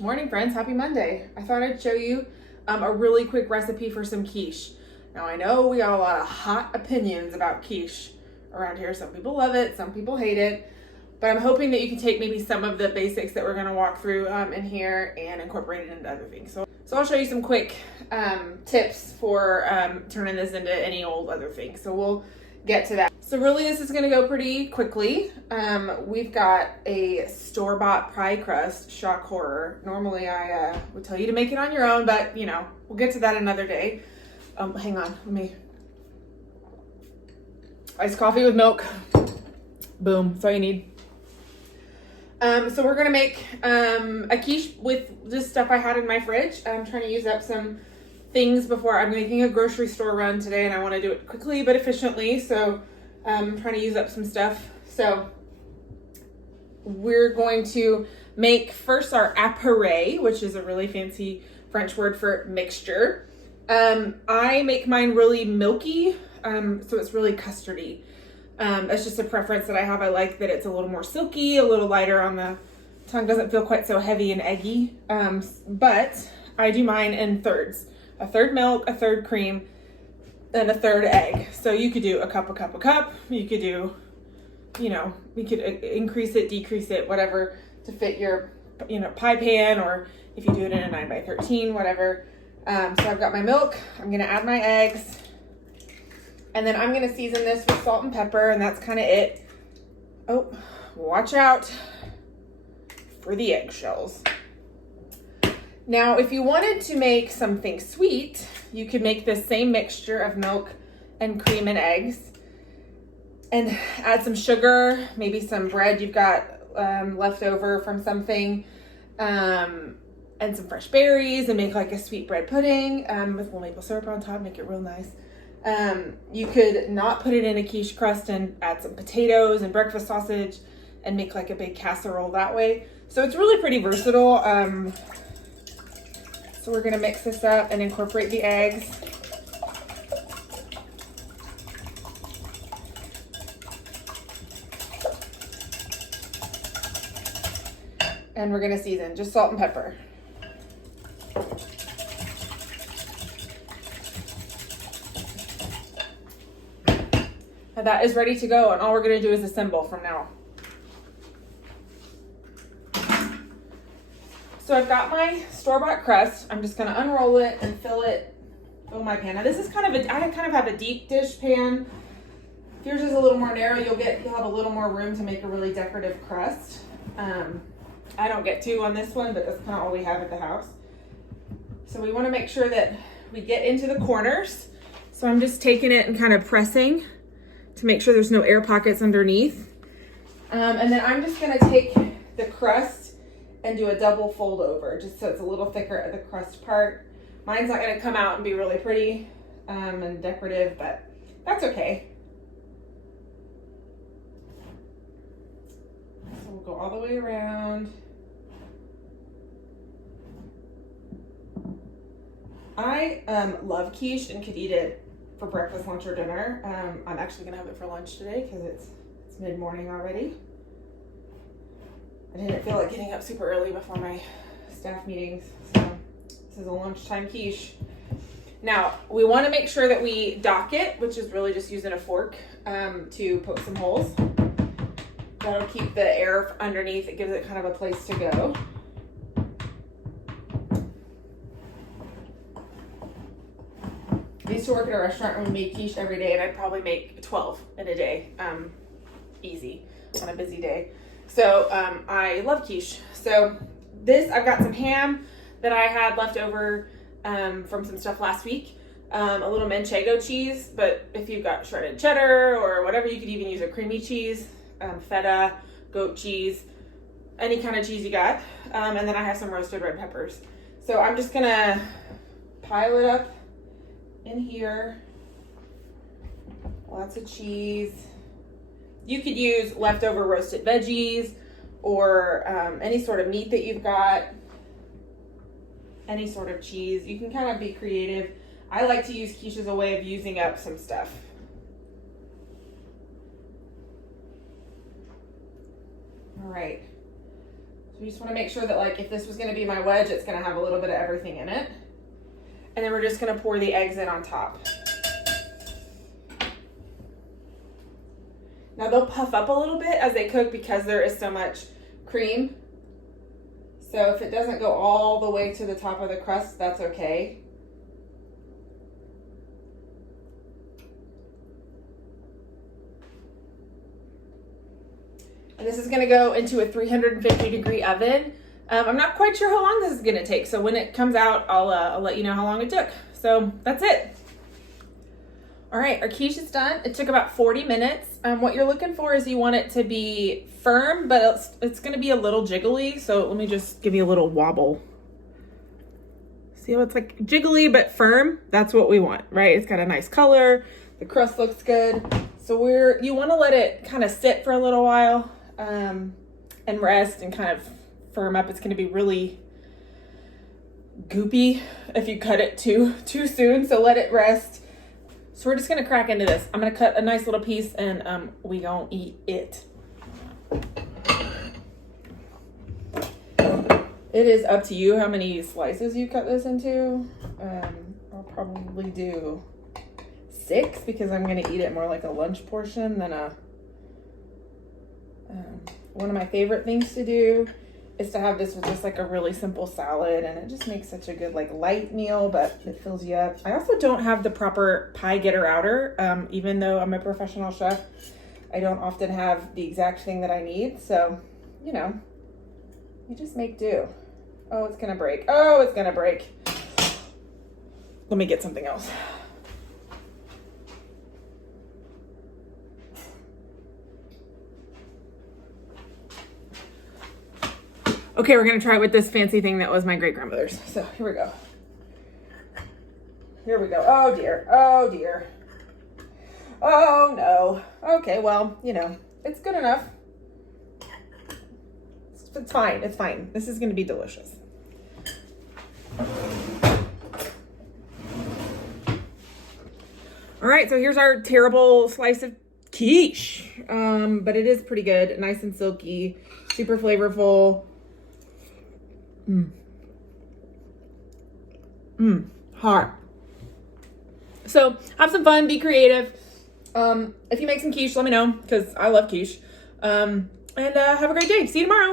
Morning, friends. Happy Monday. I thought I'd show you a really quick recipe for some quiche. Now, I know we got a lot of hot opinions about quiche around here. Some people love it, some people hate it, but I'm hoping that you can take maybe some of the basics that we're going to walk through in here and incorporate it into other things. So I'll show you some quick tips for turning this into any old other thing. So we'll get to that. So really this is gonna go pretty quickly. We've got a store-bought pie crust, shock horror. Normally I would tell you to make it on your own, but you know, we'll get to that another day. Hang on, let me. Iced coffee with milk. Boom, that's all you need. So we're gonna make a quiche with just stuff I had in my fridge. I'm trying to use up some things before I'm making a grocery store run today, and I want to do it quickly but efficiently, so I'm trying to use up some stuff. So we're going to make first our apéré, which is a really fancy French word for mixture. I make mine really milky, so it's really custardy. That's just a preference that I have. I like that it's a little more silky, a little lighter on the tongue, doesn't feel quite so heavy and eggy, but I do mine in thirds. A third milk, a third cream, and a third egg. So you could do a cup. You could do, you know, you could increase it, decrease it, whatever to fit your, you know, pie pan, or if you do it in a 9x13, whatever. So I've got my milk. I'm gonna add my eggs, and then I'm gonna season this with salt and pepper, and that's kind of it. Oh, watch out for the eggshells. Now, if you wanted to make something sweet, you could make this same mixture of milk and cream and eggs and add some sugar, maybe some bread you've got left over from something, and some fresh berries, and make like a sweet bread pudding with little maple syrup on top, make it real nice. You could not put it in a quiche crust and add some potatoes and breakfast sausage and make like a big casserole that way. So it's really pretty versatile. So we're gonna mix this up and incorporate the eggs. And we're gonna season, just salt and pepper. And that is ready to go, and all we're gonna do is assemble from now. So I've got my store-bought crust. I'm just gonna unroll it and fill my pan. Now this is I kind of have a deep dish pan. If yours is a little more narrow, you'll have a little more room to make a really decorative crust. I don't get to on this one, but that's kind of all we have at the house. So we wanna make sure that we get into the corners. So I'm just taking it and kind of pressing to make sure there's no air pockets underneath. And then I'm just gonna take the crust and do a double fold over, just so it's a little thicker at the crust part. Mine's not gonna come out and be really pretty and decorative, but that's okay. So we'll go all the way around. I love quiche and could eat it for breakfast, lunch, or dinner. I'm actually gonna have it for lunch today because it's mid-morning already. I didn't feel like getting up super early before my staff meetings, so this is a lunchtime quiche. Now, we want to make sure that we dock it, which is really just using a fork to poke some holes. That'll keep the air underneath. It gives it kind of a place to go. I used to work at a restaurant and we made quiche every day, and I'd probably make 12 in a day, easy, on a busy day. So I love quiche. So I've got some ham that I had left over from some stuff last week. A little manchego cheese, but if you've got shredded cheddar or whatever, you could even use a creamy cheese, feta, goat cheese, any kind of cheese you got. And then I have some roasted red peppers. So I'm just gonna pile it up in here. Lots of cheese. You could use leftover roasted veggies or any sort of meat that you've got, any sort of cheese. You can kind of be creative. I like to use quiche as a way of using up some stuff. All right, So you just want to make sure that, like, if this was going to be my wedge, it's going to have a little bit of everything in it. And then we're just going to pour the eggs in on top. Now they'll puff up a little bit as they cook because there is so much cream. So if it doesn't go all the way to the top of the crust, that's okay. And this is gonna go into a 350-degree oven. I'm not quite sure how long this is gonna take. So when it comes out, I'll let you know how long it took. So that's it. All right, our quiche is done. It took about 40 minutes. What you're looking for is you want it to be firm, but it's gonna be a little jiggly. So let me just give you a little wobble. See how it's like jiggly but firm? That's what we want, right? It's got a nice color. The crust looks good. So you wanna let it kind of sit for a little while and rest and kind of firm up. It's gonna be really goopy if you cut it too soon. So let it rest. So we're just gonna crack into this. I'm gonna cut a nice little piece and we gonna eat it. It is up to you how many slices you cut this into. I'll probably do 6 because I'm gonna eat it more like a lunch portion than a, one of my favorite things to do is to have this with just like a really simple salad, and it just makes such a good like light meal, but it fills you up. I also don't have the proper pie getter outer. Even though I'm a professional chef, I don't often have the exact thing that I need. So, you know, you just make do. Oh, it's gonna break. Oh, it's gonna break. Let me get something else. Okay, we're gonna try it with this fancy thing that was my great grandmother's. So here we go. Here we go. Oh dear. Oh dear. Oh no. Okay, well, you know, it's good enough. It's fine. It's fine. This is gonna be delicious. All right, so here's our terrible slice of quiche. But it is pretty good. Nice and silky, super flavorful. Hot. So have some fun, be creative. If you make some quiche, let me know because I love quiche. And have a great day. See you tomorrow.